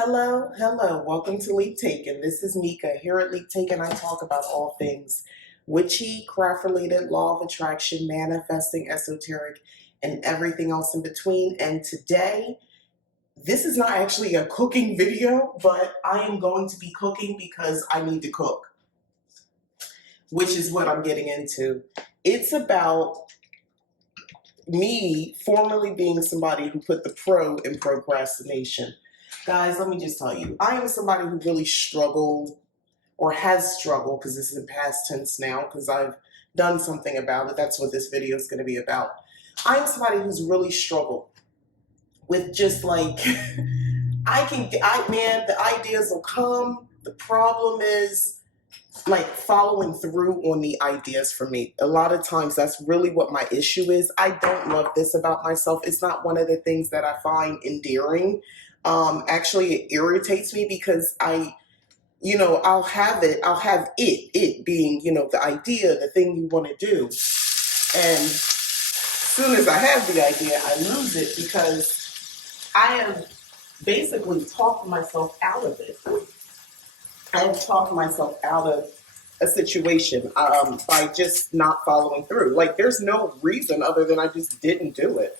Hello, hello. Welcome to Leap Taken. This is Mika. Here at Leap Taken, I talk about all things witchy, craft related, law of attraction, manifesting, esoteric, and everything else in between. And today, this is not actually a cooking video, but I am going to be cooking because I need to cook, which is what I'm getting into. It's about me formerly being somebody who put the pro in procrastination. Guys, let me just tell you, I am somebody who really struggled or has struggled, because this is in past tense now, because I've done something about it. That's what this video is going to be about. I'm somebody who's really struggled with just like, man, the ideas will come. The problem is like following through on the ideas for me. A lot of times that's really what my issue is. I don't love this about myself. It's not one of the things that I find endearing. Actually, it irritates me because I'll have it being, the idea, the thing you want to do. And as soon as I have the idea, I lose it because I have basically talked myself out of it. I have talked myself out of a situation by just not following through. Like, there's no reason other than I just didn't do it.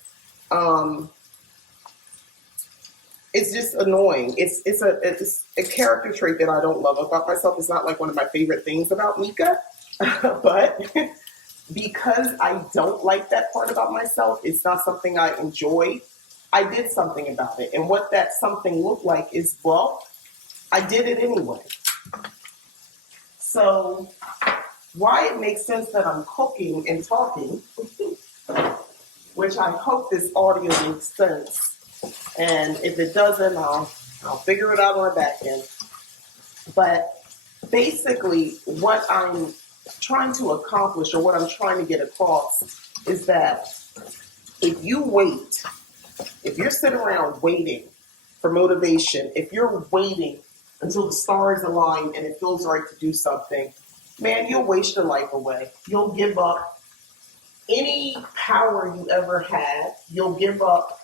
It's just annoying. It's a character trait that I don't love about myself. It's not like one of my favorite things about Mika, but because I don't like that part about myself, it's not something I enjoy. I did something about it, and what that something looked like is, well, I did it anyway. So why it makes sense that I'm cooking and talking, which I hope this audio makes sense. And if it doesn't, I'll figure it out on the back end. But basically, what I'm trying to accomplish, or what I'm trying to get across, is that if you're sitting around waiting for motivation, if you're waiting until the stars align and it feels right to do something, man, you'll waste your life away. You'll give up any power you ever had. You'll give up,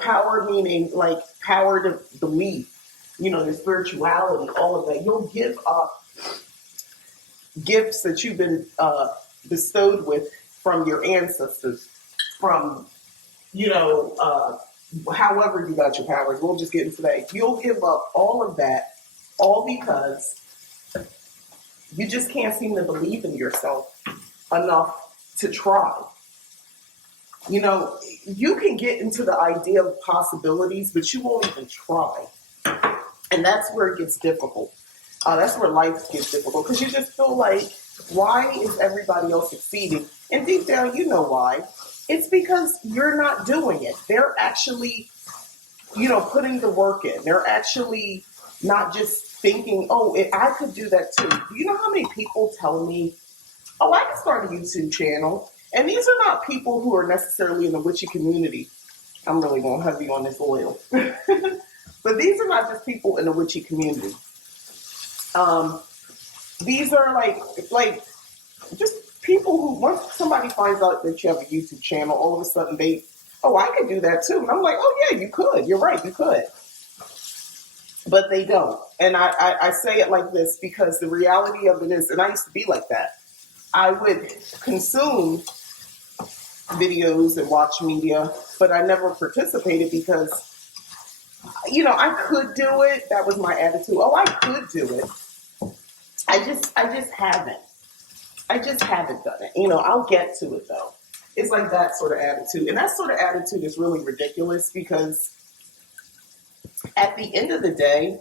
power meaning like power to believe, the spirituality, all of that. You'll give up gifts that you've been bestowed with from your ancestors, from, however you got your powers. We'll just get into that. You'll give up all of that, all because you just can't seem to believe in yourself enough to try. You can get into the idea of possibilities, but you won't even try. And that's where it gets difficult. That's where life gets difficult, because you just feel like, why is everybody else succeeding? And deep down, you know why. It's because you're not doing it. They're actually, putting the work in. They're actually not just thinking, oh, I could do that too. Do you know how many people tell me, oh, I can start a YouTube channel? And these are not people who are necessarily in the witchy community. I'm really going heavy on this oil. But these are not just people in the witchy community. These are like just people who, once somebody finds out that you have a YouTube channel, all of a sudden I could do that too. And I'm like, oh yeah, you could. You're right, you could. But they don't. And I say it like this because the reality of it is, and I used to be like that, I would consume videos and watch media, but I never participated because, I could do it. That was my attitude. Oh, I could do it. I just haven't. I just haven't done it. I'll get to it though. It's like that sort of attitude. And that sort of attitude is really ridiculous because at the end of the day,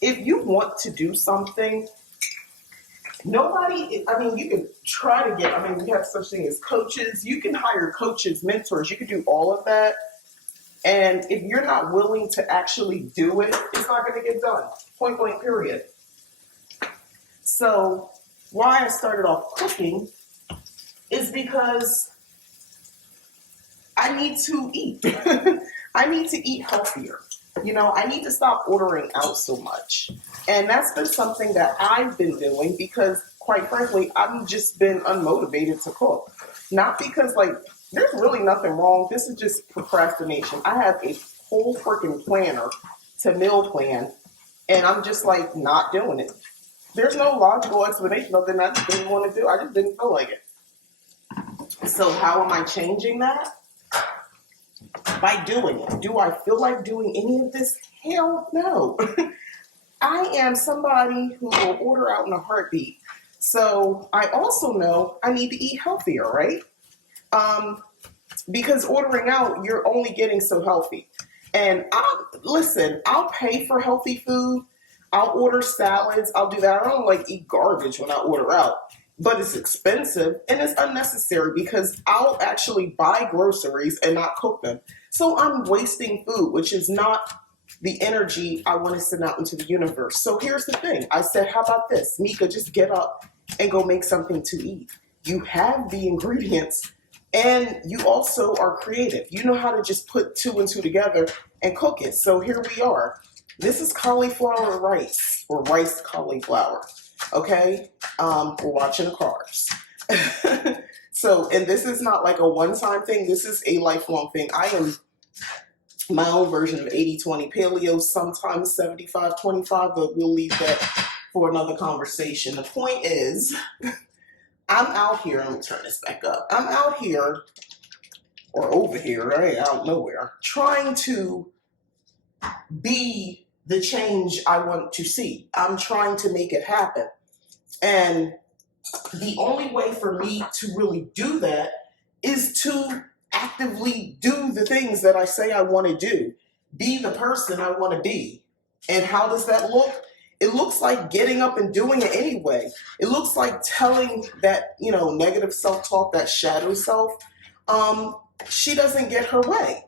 if you want to do something, you can try to we have such thing as coaches. You can hire coaches, mentors. You can do all of that. And if you're not willing to actually do it, it's not going to get done. Point blank, period. So why I started off cooking is because I need to eat. I need to eat healthier. I need to stop ordering out so much. And that's been something that I've been doing because, quite frankly, I've just been unmotivated to cook. Not because, there's really nothing wrong. This is just procrastination. I have a whole freaking planner to meal plan, and I'm just like not doing it. There's no logical explanation other than I just didn't want to do. I just didn't feel like it. So how am I changing that? By doing it. Do I feel like doing any of this? Hell no. I am somebody who will order out in a heartbeat. So I also know I need to eat healthier, right? Because ordering out, you're only getting so healthy. And I'll pay for healthy food. I'll order salads. I'll do that. I don't like eat garbage when I order out, but it's expensive and it's unnecessary because I'll actually buy groceries and not cook them. So I'm wasting food, which is not the energy I want to send out into the universe. So here's the thing. I said, how about this? Mika, just get up and go make something to eat. You have the ingredients and you also are creative. You know how to just put two and two together and cook it. So here we are. This is cauliflower rice or rice cauliflower. Okay? We're watching Cars. So, and this is not like a one-time thing. This is a lifelong thing. I am my own version of 80-20 paleo, sometimes 75-25, but we'll leave that for another conversation. The point is, I'm out here, let me turn this back up. I'm out here, or over here, right out nowhere, trying to be the change I want to see. I'm trying to make it happen. And the only way for me to really do that is to actively do the things that I say I want to do. Be the person I want to be. And how does that look? It looks like getting up and doing it anyway. It looks like telling that, negative self-talk, that shadow self, she doesn't get her way.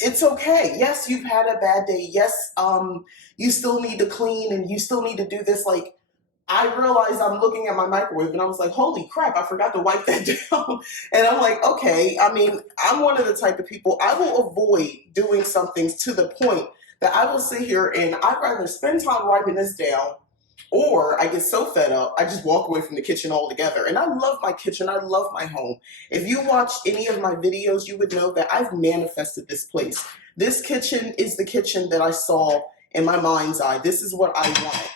It's okay. Yes, you've had a bad day. Yes, you still need to clean and you still need to do this. Like, I realized I'm looking at my microwave and I was like, holy crap, I forgot to wipe that down. And I'm like, okay, I'm one of the type of people, I will avoid doing some things to the point that I will sit here and I'd rather spend time wiping this down, or I get so fed up, I just walk away from the kitchen altogether. And I love my kitchen. I love my home. If you watch any of my videos, you would know that I've manifested this place. This kitchen is the kitchen that I saw in my mind's eye. This is what I wanted.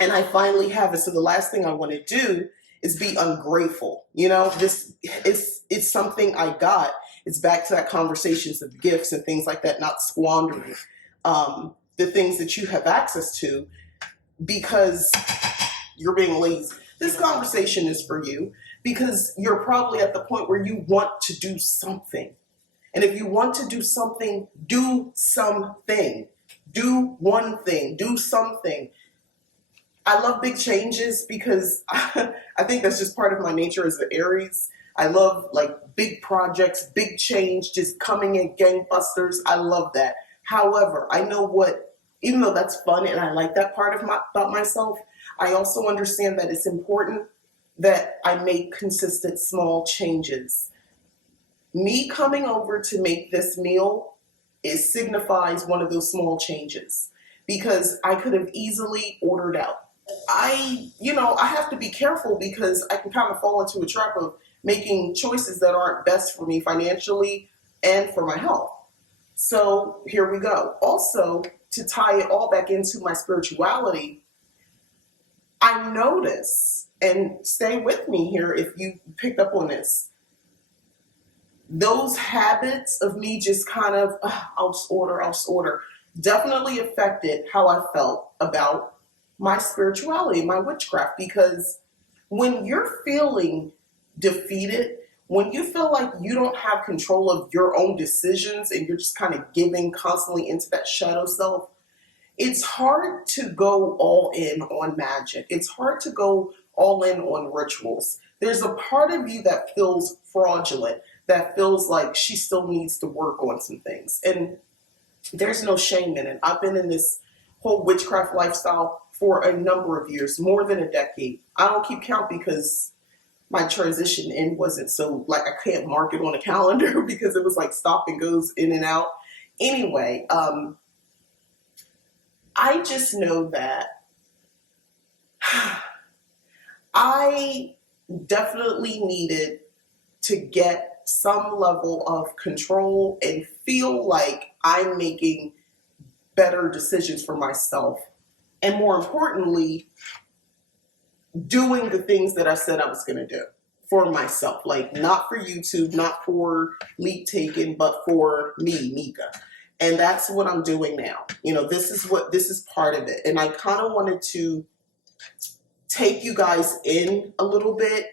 And I finally have it. So the last thing I want to do is be ungrateful. This it's something I got. It's back to that conversations of gifts and things like that, not squandering the things that you have access to because you're being lazy. This conversation is for you because you're probably at the point where you want to do something. And if you want to do something, do something. Do one thing. Do something. I love big changes because I think that's just part of my nature as an Aries. I love like big projects, big change, just coming in gangbusters. I love that. However, I know even though that's fun and I like that part about myself, I also understand that it's important that I make consistent small changes. Me coming over to make this meal, it signifies one of those small changes because I could have easily ordered out. I have to be careful because I can kind of fall into a trap of making choices that aren't best for me financially and for my health. So here we go. Also, to tie it all back into my spirituality, I notice, and stay with me here if you picked up on this, those habits of me just kind of, I'll just order, definitely affected how I felt about my spirituality, my witchcraft, because when you're feeling defeated, when you feel like you don't have control of your own decisions and you're just kind of giving constantly into that shadow self, it's hard to go all in on magic. It's hard to go all in on rituals. There's a part of you that feels fraudulent, that feels like she still needs to work on some things. And there's no shame in it. I've been in this whole witchcraft lifestyle for a number of years, more than a decade. I don't keep count because my transition in wasn't so, like, I can't mark it on a calendar because it was like stop and goes in and out. Anyway, I just know that I definitely needed to get some level of control and feel like I'm making better decisions for myself. And more importantly, doing the things that I said I was going to do for myself, like not for YouTube, not for Leap Taken, but for me, Mika. And that's what I'm doing now. This is part of it. And I kind of wanted to take you guys in a little bit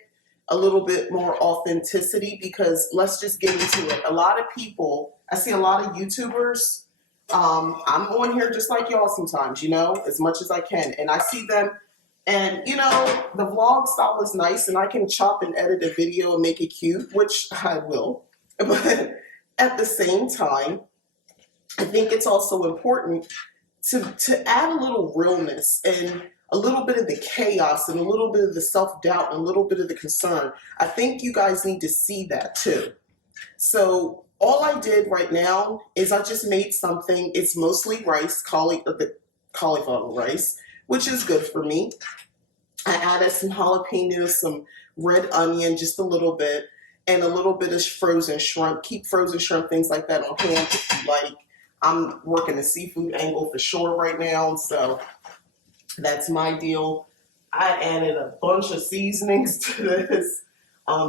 more authenticity, because let's just get into it. A lot of people, I see a lot of YouTubers. I'm on here just like y'all sometimes, as much as I can. And I see them, and the vlog style is nice, and I can chop and edit a video and make it cute, which I will. But at the same time, I think it's also important to add a little realness and a little bit of the chaos and a little bit of the self-doubt and a little bit of the concern. I think you guys need to see that too. So all I did right now is I just made something. It's mostly rice, the cauliflower rice, which is good for me. I added some jalapenos, some red onion, just a little bit, and a little bit of frozen shrimp. Keep frozen shrimp, things like that on hand if you like. I'm working the seafood angle for sure right now, so that's my deal. I added a bunch of seasonings to this,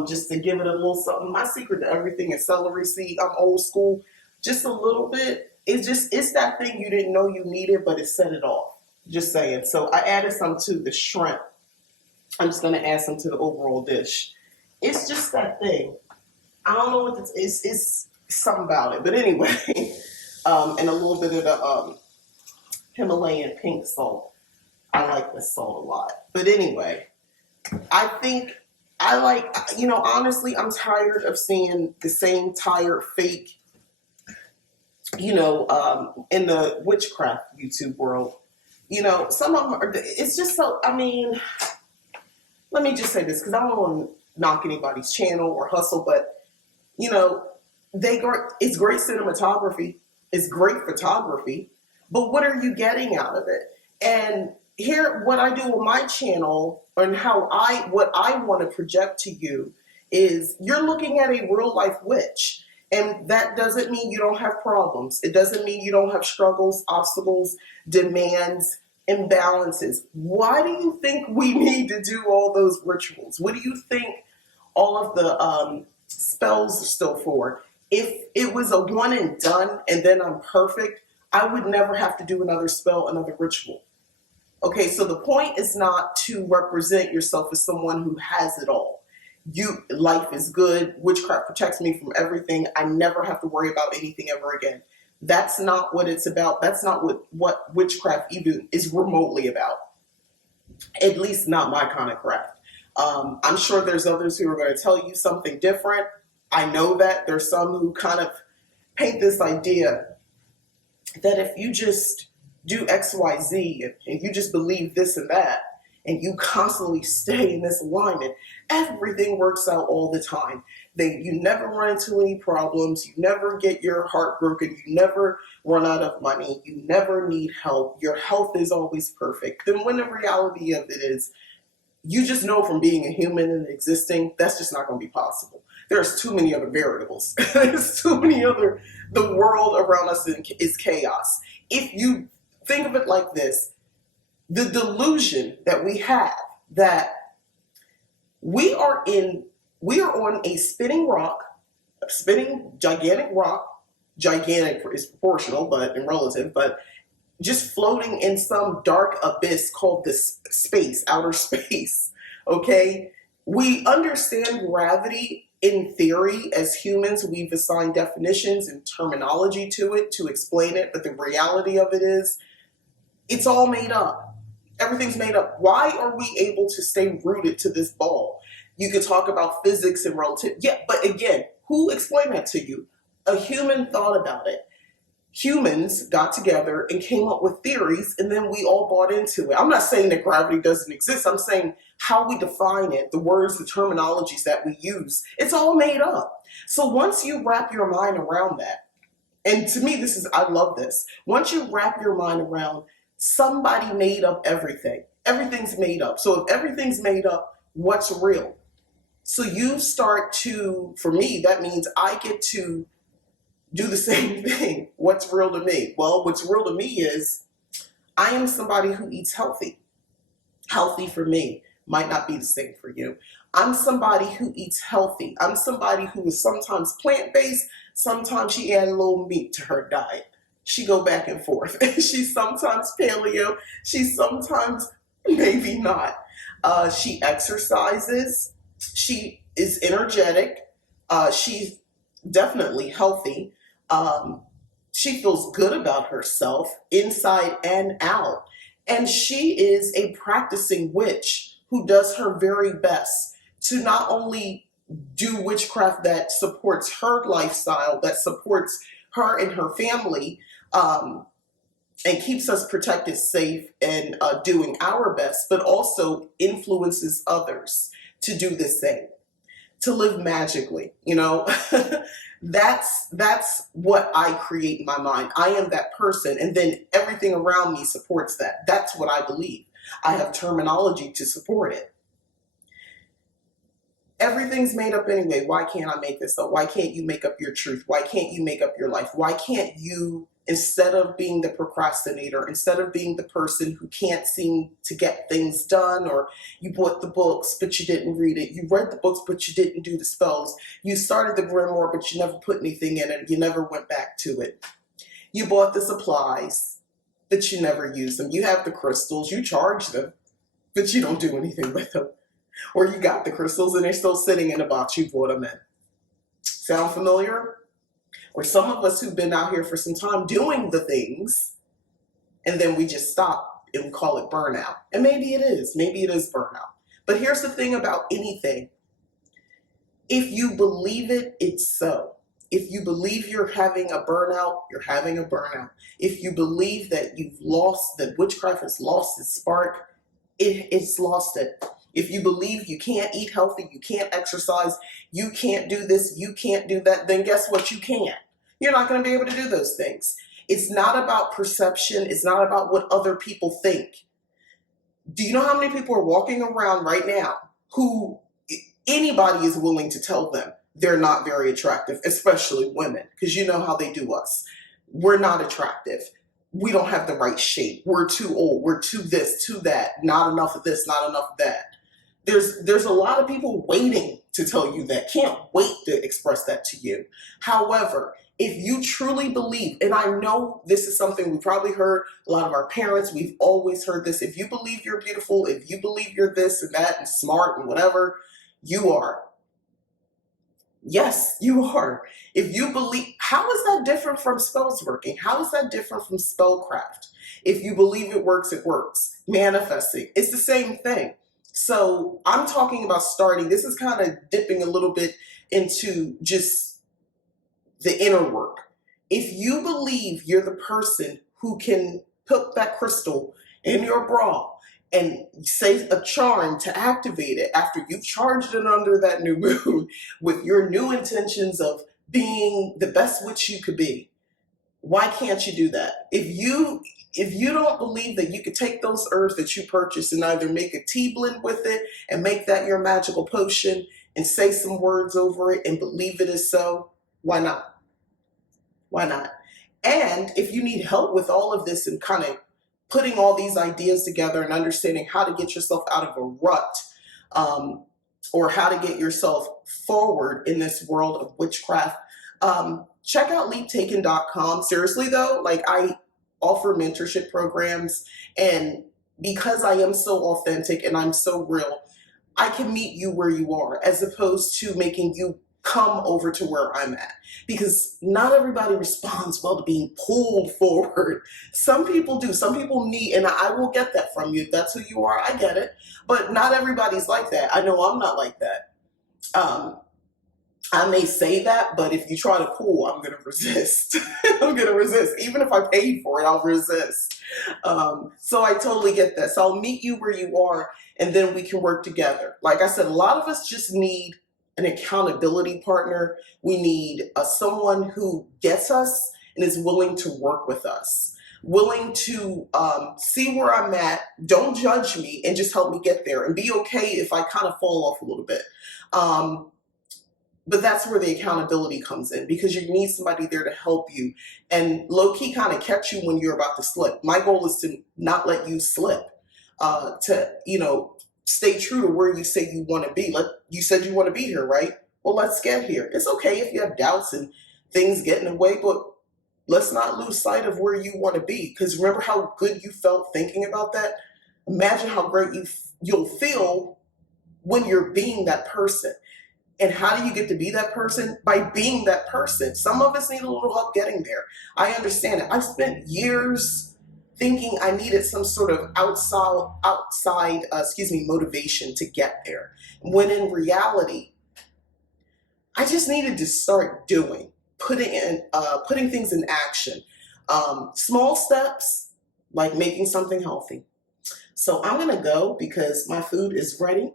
just to give it a little something. My secret to everything is celery seed. I'm old school. Just a little bit. It's that thing you didn't know you needed, but it set it off. Just saying. So I added some to the shrimp. I'm just going to add some to the overall dish. It's just that thing. I don't know what this is. It's something about it. But anyway, and a little bit of the Himalayan pink salt. I like this salt a lot. But anyway, I think honestly, I'm tired of seeing the same tired fake, in the witchcraft YouTube world. Some of them are, it's just so, let me just say this, because I don't want to knock anybody's channel or hustle, but, it's great cinematography, it's great photography, but what are you getting out of it? And here, what I do on my channel and what I want to project to you is you're looking at a real life witch. And that doesn't mean you don't have problems. It doesn't mean you don't have struggles, obstacles, demands, imbalances. Why do you think we need to do all those rituals? What do you think all of the spells are still for? If it was a one and done and then I'm perfect, I would never have to do another spell, another ritual. Okay, so the point is not to represent yourself as someone who has it all. Life is good. Witchcraft protects me from everything. I never have to worry about anything ever again. That's not what it's about. That's not what witchcraft even is remotely about. At least not my kind of craft. I'm sure there's others who are going to tell you something different. I know that there's some who kind of paint this idea that if you just do X, Y, Z, and you just believe this and that, and you constantly stay in this alignment, everything works out all the time. You never run into any problems. You never get your heart broken. You never run out of money. You never need help. Your health is always perfect. Then when the reality of it is, you just know from being a human and existing, that's just not going to be possible. There's too many other variables. There's too many the world around us is chaos. If you think of it like this, the delusion that we have that we are on a spinning rock, gigantic rock, gigantic is proportional, but in relative, but just floating in some dark abyss called space, outer space, okay? We understand gravity in theory. As humans, we've assigned definitions and terminology to it to explain it, but the reality of it is, it's all made up. Everything's made up. Why are we able to stay rooted to this ball? You could talk about physics and relativity. Yeah, but again, who explained that to you? A human thought about it. Humans got together and came up with theories, and then we all bought into it. I'm not saying that gravity doesn't exist. I'm saying how we define it, the words, the terminologies that we use, it's all made up. So once you wrap your mind around that, and to me, I love this. Once you wrap your mind around somebody made up everything, everything's made up. So if everything's made up, what's real? So you start to, for me, that means I get to do the same thing. What's real to me? Well, what's real to me is I am somebody who eats healthy. Healthy for me might not be the same for you. I'm somebody who eats healthy. I'm somebody who is sometimes plant-based, sometimes she add a little meat to her diet. She go back and forth. She's sometimes paleo, she's sometimes maybe not. She exercises, she is energetic, she's definitely healthy. She feels good about herself inside and out. And she is a practicing witch who does her very best to not only do witchcraft that supports her lifestyle, that supports her and her family, and keeps us protected, safe, and doing our best, but also influences others to do the same, to live magically, you know. That's what I create in my mind. I am that person, and then everything around me supports that. That's what I believe. I have terminology to support it. Everything's made up anyway. Why can't I make this up? Why can't you make up your truth? Why can't you make up your life? Why can't you, instead of being the procrastinator, instead of being the person who can't seem to get things done, or you bought the books but you didn't read it, you read the books but you didn't do the spells, you started the grimoire but you never put anything in it, you never went back to it, you bought the supplies but you never use them, you have the crystals, you charge them but you don't do anything with them, or you got the crystals and they're still sitting in a box you brought them in. Sound familiar? Or some of us who've been out here for some time doing the things, and then we just stop and we call it burnout. And maybe it is burnout. But here's the thing about anything. If you believe it, it's so. If you believe you're having a burnout, you're having a burnout. If you believe that that witchcraft has lost its spark, it's lost it. If you believe you can't eat healthy, you can't exercise, you can't do this, you can't do that, then guess what? You can't. You're not going to be able to do those things. It's not about perception. It's not about what other people think. Do you know how many people are walking around right now who anybody is willing to tell them they're not very attractive, especially women, because you know how they do us. We're not attractive. We don't have the right shape. We're too old. We're too this, too that. Not enough of this, not enough of that. There's a lot of people waiting to tell you that, can't wait to express that to you. However, if you truly believe, and I know this is something we probably heard a lot of our parents, we've always heard this, if you believe you're beautiful, if you believe you're this and that and smart and whatever, you are. Yes, you are. If you believe, how is that different from spells working? How is that different from spellcraft? If you believe it works, it works. Manifesting, it's the same thing. So I'm talking about starting. This is kind of dipping a little bit into just the inner work. If you believe you're the person who can put that crystal in your bra and say a charm to activate it after you've charged it under that new moon with your new intentions of being the best witch you could be, why can't you do that? If you don't believe that you could take those herbs that you purchased and either make a tea blend with it and make that your magical potion and say some words over it and believe it is so, why not? Why not? And if you need help with all of this and kind of putting all these ideas together and understanding how to get yourself out of a rut, or how to get yourself forward in this world of witchcraft, check out leaptaken.com. Seriously though, like I offer mentorship programs, and because I am so authentic and I'm so real, I can meet you where you are as opposed to making you come over to where I'm at, because not everybody responds well to being pulled forward. Some people do. Some people need, and I will get that from you. If that's who you are, I get it. But not everybody's like that. I know I'm not like that. I may say that, but if you try to pull, I'm going to resist. I'm going to resist. Even if I paid for it, I'll resist. So I totally get that. So I'll meet you where you are, and then we can work together. Like I said, a lot of us just need an accountability partner. We need someone who gets us and is willing to work with us. willing to see where I'm at, don't judge me, and just help me get there, and be okay if I kind of fall off a little bit. But that's where the accountability comes in, because you need somebody there to help you and low key kind of catch you when you're about to slip. My goal is to not let you slip, to, stay true to where you say you want to be. Like you said, you want to be here, right? Well, let's get here. It's okay if you have doubts and things get in the way, but let's not lose sight of where you want to be. Because remember how good you felt thinking about that? Imagine how great you'll feel when you're being that person. And how do you get to be that person? By being that person. Some of us need a little help getting there. I understand it. I spent years thinking I needed some sort of outside motivation to get there. When in reality, I just needed to start putting things in action. Small steps, like making something healthy. So I'm gonna go because my food is ready.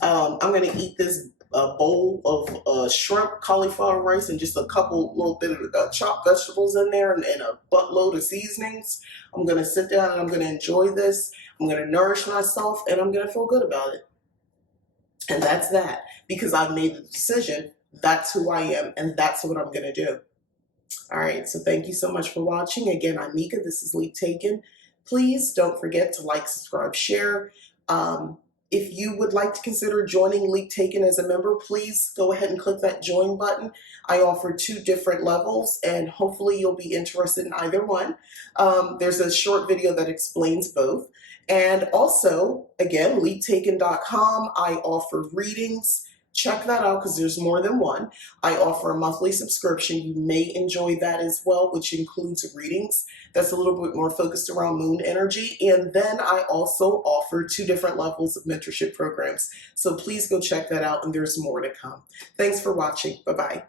I'm going to eat this bowl of shrimp, cauliflower rice, and just a couple little bit of chopped vegetables in there, and a buttload of seasonings. I'm going to sit down and I'm going to enjoy this. I'm going to nourish myself, and I'm going to feel good about it. And that's that, because I've made the decision. That's who I am, and that's what I'm going to do. All right, so thank you so much for watching. Again, I'm Mika. This is Leap Taken. Please don't forget to like, subscribe, share. If you would like to consider joining Leap Taken as a member, please go ahead and click that join button. I offer 2 different levels, and hopefully you'll be interested in either one. There's a short video that explains both. And also, again, leaptaken.com, I offer readings. Check that out because there's more than one. I offer a monthly subscription. You may enjoy that as well, which includes readings. That's a little bit more focused around moon energy. And then I also offer 2 different levels of mentorship programs. So please go check that out, and there's more to come. Thanks for watching. Bye-bye.